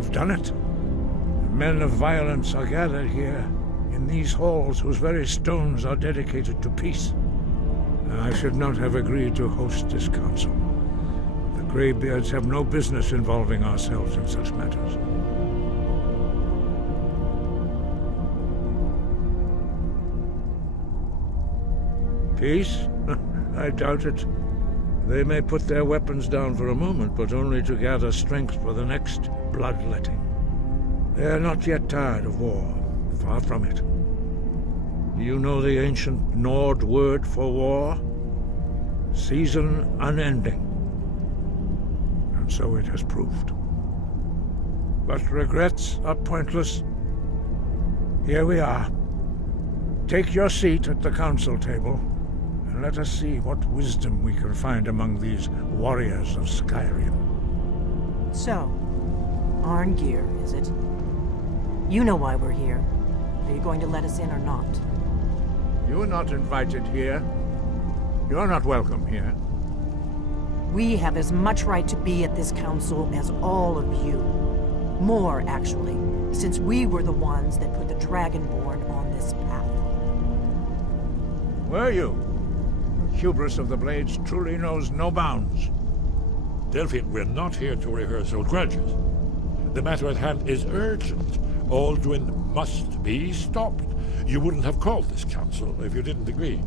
You've done it. The men of violence are gathered here, in these halls whose very stones are dedicated to peace. I should not have agreed to host this council. The Greybeards have no business involving ourselves in such matters. Peace? I doubt it. They may put their weapons down for a moment, but only to gather strength for the next bloodletting. They are not yet tired of war. Far from it. Do you know the ancient Nord word for war? Season unending. And so it has proved. But regrets are pointless. Here we are. Take your seat at the council table, and let us see what wisdom we can find among these warriors of Skyrim. So, Arngeir, is it? You know why we're here. Are you going to let us in or not? You are not invited here. You're not welcome here. We have as much right to be at this council as all of you. More, actually, since we were the ones that put the Dragonborn on this path. Were you? The hubris of the Blades truly knows no bounds. Delphine, we're not here to rehearse old grudges. The matter at hand is urgent. Alduin must be stopped. You wouldn't have called this council if you didn't agree.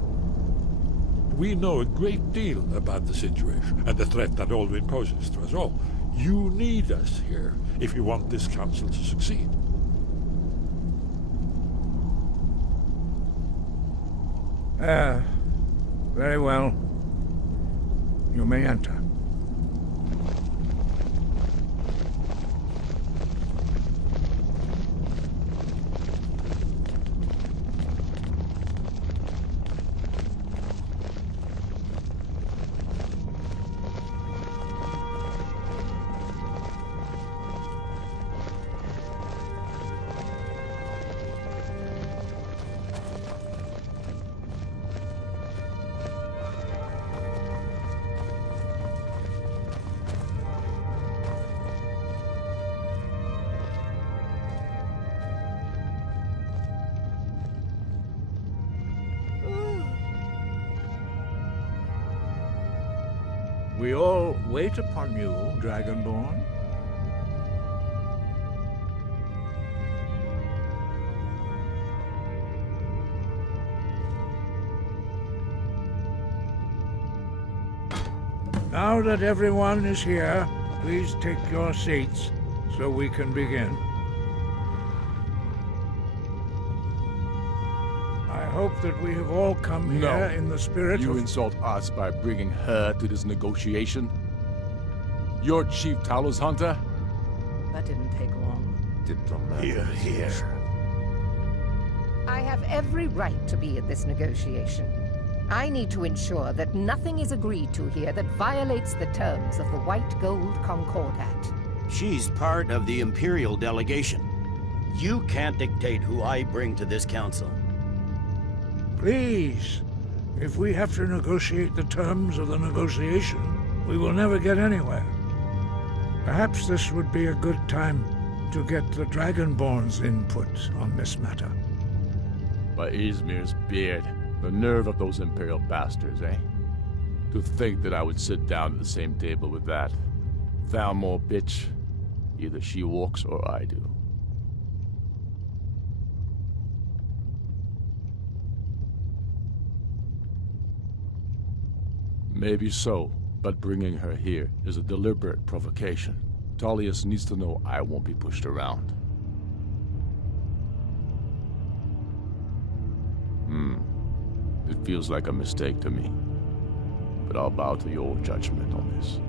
We know a great deal about the situation and the threat that Alduin poses to us all. You need us here if you want this council to succeed. Very well. You may enter. We all wait upon you, Dragonborn. Now that everyone is here, please take your seats so we can begin. I hope that we have all come here in the spirit You of... insult us by bringing her to this negotiation? You're Chief Talos Hunter? That didn't take long. Here, here. I have every right to be at this negotiation. I need to ensure that nothing is agreed to here that violates the terms of the White Gold Concordat. She's part of the Imperial delegation. You can't dictate who I bring to this council. Please, if we have to negotiate the terms of the negotiation, we will never get anywhere. Perhaps this would be a good time to get the Dragonborn's input on this matter. By Izmir's beard, the nerve of those Imperial bastards, eh? To think that I would sit down at the same table with that. Thalmor bitch. Either she walks or I do. Maybe so, but bringing her here is a deliberate provocation. Tullius needs to know I won't be pushed around. It feels like a mistake to me. But I'll bow to your judgment on this.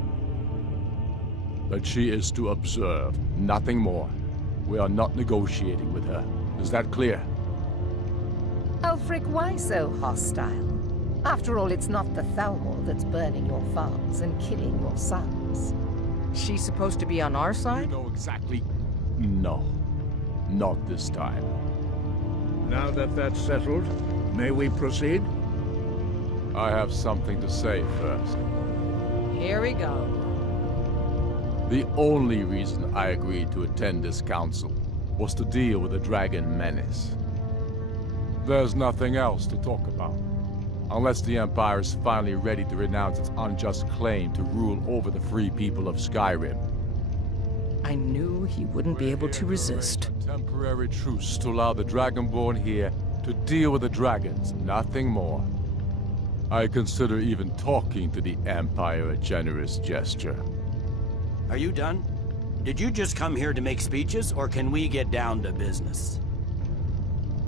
But she is to observe, nothing more. We are not negotiating with her. Is that clear? Ulfric, why so hostile? After all, it's not the Thalmor that's burning your farms and killing your sons. She's supposed to be on our You side? know exactly... No. Not this time. Now that that's settled, may we proceed? I have something to say first. Here we go. The only reason I agreed to attend this council was to deal with the dragon menace. There's nothing else to talk about. Unless the Empire is finally ready to renounce its unjust claim to rule over the free people of Skyrim. I knew he wouldn't be able to resist. A temporary truce to allow the Dragonborn here to deal with the dragons, nothing more. I consider even talking to the Empire a generous gesture. Are you done? Did you just come here to make speeches, or can we get down to business?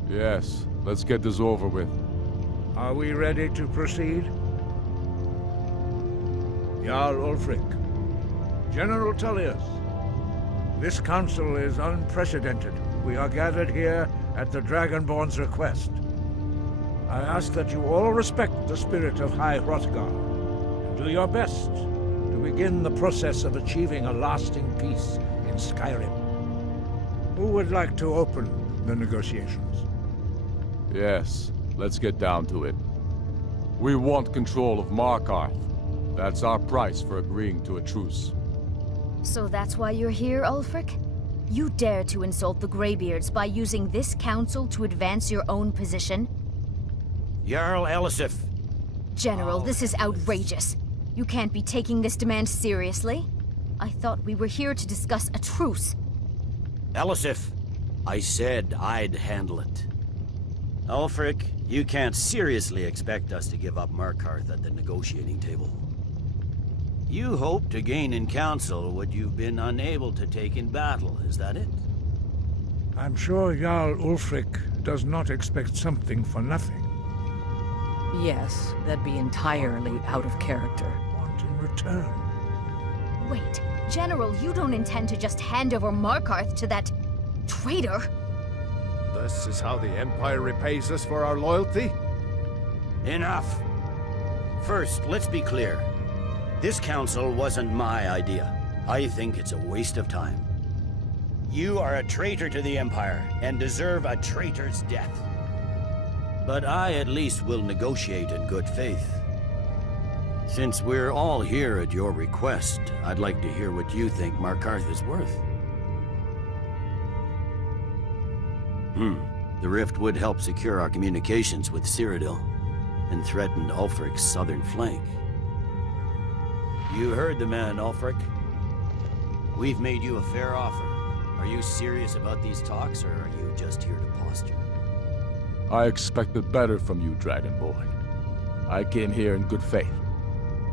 Yes, let's get this over with. Are we ready to proceed? Jarl Ulfric, General Tullius, this council is unprecedented. We are gathered here at the Dragonborn's request. I ask that you all respect the spirit of High Hrothgar, and do your best to begin the process of achieving a lasting peace in Skyrim. Who would like to open the negotiations? Yes, let's get down to it. We want control of Markarth. That's our price for agreeing to a truce. So that's why you're here, Ulfric? You dare to insult the Greybeards by using this council to advance your own position? Jarl Elisif. General, this is outrageous. You can't be taking this demand seriously. I thought we were here to discuss a truce. Elisif, I said I'd handle it. Ulfric, you can't seriously expect us to give up Markarth at the negotiating table. You hope to gain in council what you've been unable to take in battle, is that it? I'm sure Jarl Ulfric does not expect something for nothing. Yes, that'd be entirely out of character. Want in return? Wait, General, you don't intend to just hand over Markarth to that traitor? This is how the Empire repays us for our loyalty? Enough! First, let's be clear. This council wasn't my idea. I think it's a waste of time. You are a traitor to the Empire, and deserve a traitor's death. But I at least will negotiate in good faith. Since we're all here at your request, I'd like to hear what you think Markarth is worth. The rift would help secure our communications with Cyrodiil, and threaten Ulfric's southern flank. You heard the man, Ulfric. We've made you a fair offer. Are you serious about these talks, or are you just here to posture? I expected better from you, Dragonborn. I came here in good faith,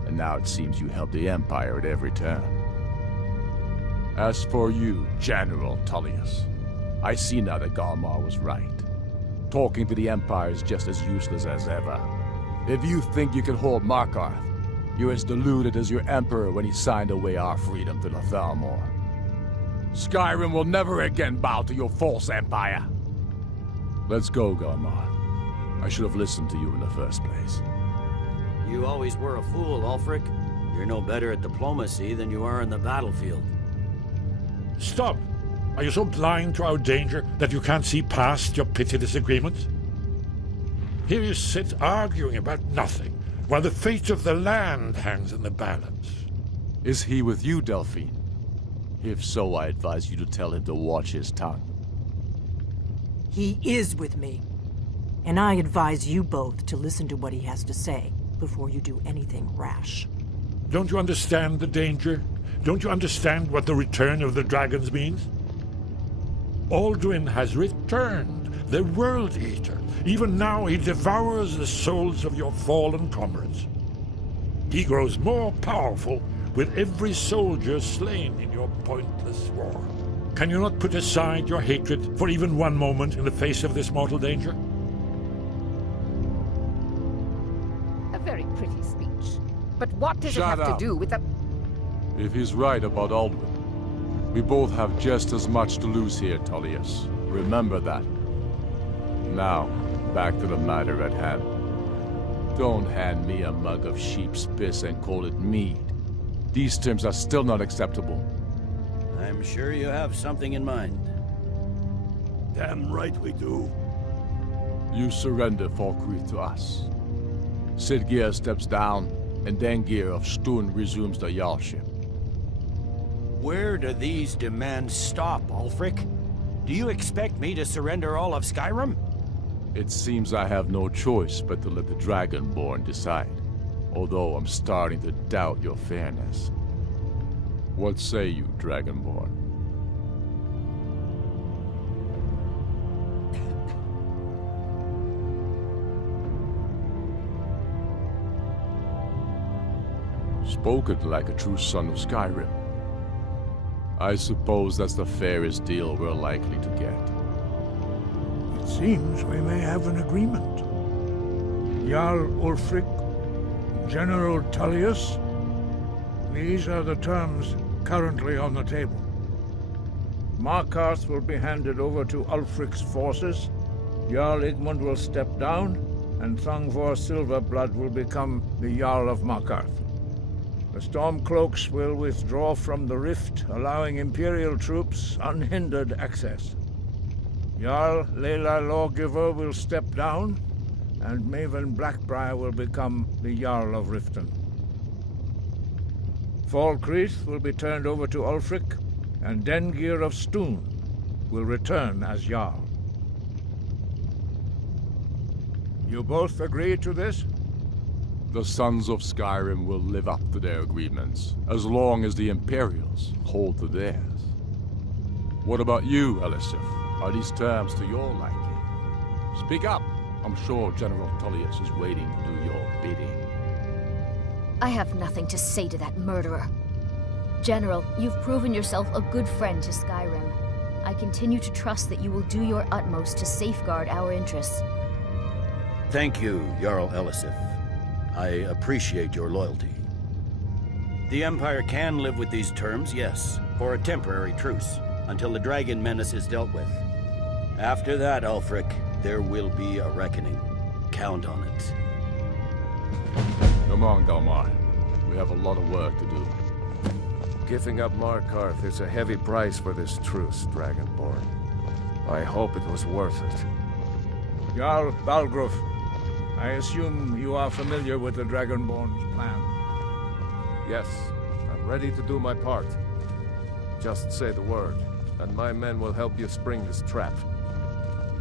and now it seems you help the Empire at every turn. As for you, General Tullius, I see now that Galmar was right. Talking to the Empire is just as useless as ever. If you think you can hold Markarth, you're as deluded as your Emperor when he signed away our freedom to the Thalmor. Skyrim will never again bow to your false empire. Let's go, Galmar. I should have listened to you in the first place. You always were a fool, Ulfric. You're no better at diplomacy than you are in the battlefield. Stop! Are you so blind to our danger that you can't see past your petty disagreements? Here you sit arguing about nothing, while the fate of the land hangs in the balance. Is he with you, Delphine? If so, I advise you to tell him to watch his tongue. He is with me. And I advise you both to listen to what he has to say before you do anything rash. Don't you understand the danger? Don't you understand what the return of the dragons means? Alduin has returned, the World Eater. Even now he devours the souls of your fallen comrades. He grows more powerful with every soldier slain in your pointless war. Can you not put aside your hatred for even one moment in the face of this mortal danger? A very pretty speech. But what does it Shut have up. to do with the... If he's right about Alduin, we both have just as much to lose here, Tullius. Remember that. Now, back to the matter at hand. Don't hand me a mug of sheep's piss and call it mead. These terms are still not acceptable. I'm sure you have something in mind. Damn right we do. You surrender Falkreath to us. Sidgeir steps down, and Dangir of Stun resumes the Jarlship. Where do these demands stop, Ulfric? Do you expect me to surrender all of Skyrim? It seems I have no choice but to let the Dragonborn decide, although I'm starting to doubt your fairness. What say you, Dragonborn? Spoken like a true son of Skyrim. I suppose that's the fairest deal we're likely to get. It seems we may have an agreement. Jarl Ulfric, General Tullius, these are the terms currently on the table. Markarth will be handed over to Ulfric's forces, Jarl Igmund will step down, and Thangvor Silverblood will become the Jarl of Markarth. The Stormcloaks will withdraw from the rift, allowing Imperial troops unhindered access. Jarl Leila Lawgiver will step down, and Maven Blackbriar will become the Jarl of Riften. Falkreath will be turned over to Ulfric, and Dengir of Stoon will return as Jarl. You both agree to this? The Sons of Skyrim will live up to their agreements, as long as the Imperials hold to theirs. What about you, Elisif? Are these terms to your liking? Speak up! I'm sure General Tullius is waiting to do your bidding. I have nothing to say to that murderer. General, you've proven yourself a good friend to Skyrim. I continue to trust that you will do your utmost to safeguard our interests. Thank you, Jarl Elisif. I appreciate your loyalty. The Empire can live with these terms, yes, for a temporary truce, until the dragon menace is dealt with. After that, Ulfric, there will be a reckoning. Count on it. Come on, Dalmar. We have a lot of work to do. Giving up Markarth is a heavy price for this truce, Dragonborn. I hope it was worth it. Jarl Balgruuf, I assume you are familiar with the Dragonborn's plan. Yes, I'm ready to do my part. Just say the word, and my men will help you spring this trap.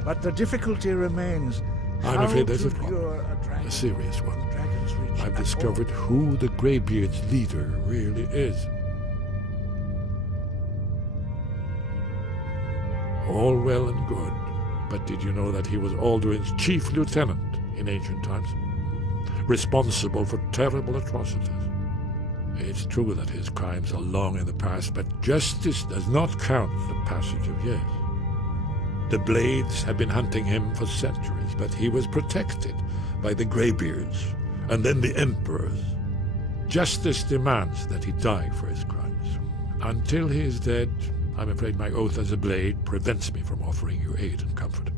But the difficulty remains. I'm how afraid there's to a problem. lure a dragon. A serious one. Dragons reach I've at discovered who the Greybeard's leader really is. All well and good, but did you know that he was Alduin's chief lieutenant in ancient times? Responsible for terrible atrocities. It's true that his crimes are long in the past, but justice does not count the passage of years. The Blades had been hunting him for centuries, but he was protected by the Greybeards, and then the Emperors. Justice demands that he die for his crimes. Until he is dead, I'm afraid my oath as a Blade prevents me from offering you aid and comfort.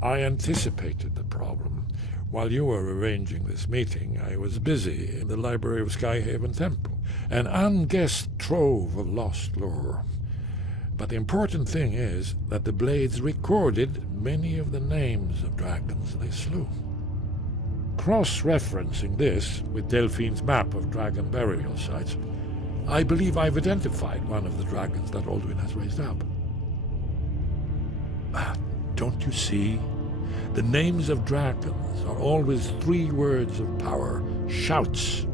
I anticipated the problem. While you were arranging this meeting, I was busy in the library of Skyhaven Temple, an unguessed trove of lost lore. But the important thing is that the Blades recorded many of the names of dragons they slew. Cross-referencing this with Delphine's map of dragon burial sites, I believe I've identified one of the dragons that Alduin has raised up. Don't you see? The names of dragons are always 3 words of power, shouts.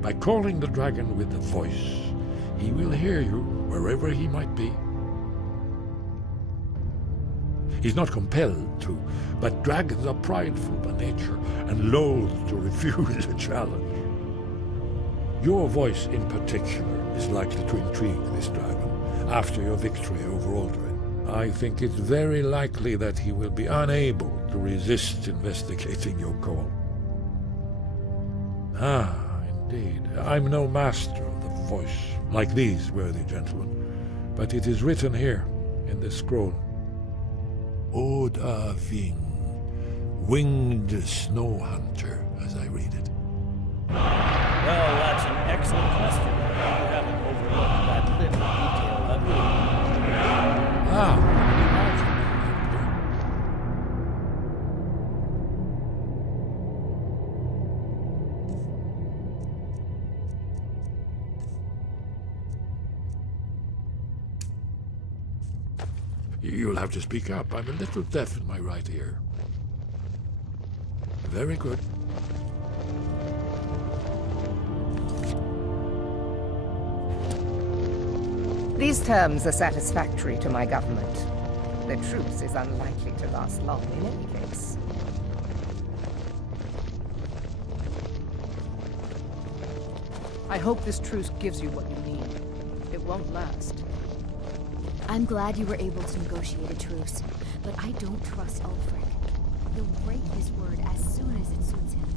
By calling the dragon with a voice, he will hear you wherever he might be. He's not compelled to, but dragons are prideful by nature and loath to refuse a challenge. Your voice in particular is likely to intrigue this dragon after your victory over Alduin. I think it's very likely that he will be unable to resist investigating your call. Ah, indeed. I'm no master of the voice, like these worthy gentlemen, but it is written here in this scroll. Oda Ving, winged snow hunter, as I read it. Well, that's an excellent question. You haven't overlooked that little detail, have you? You'll have to speak up. I'm a little deaf in my right ear. Very good. These terms are satisfactory to my government. The truce is unlikely to last long in any case. I hope this truce gives you what you need. It won't last. I'm glad you were able to negotiate a truce, but I don't trust Ulfric. He'll break his word as soon as it suits him.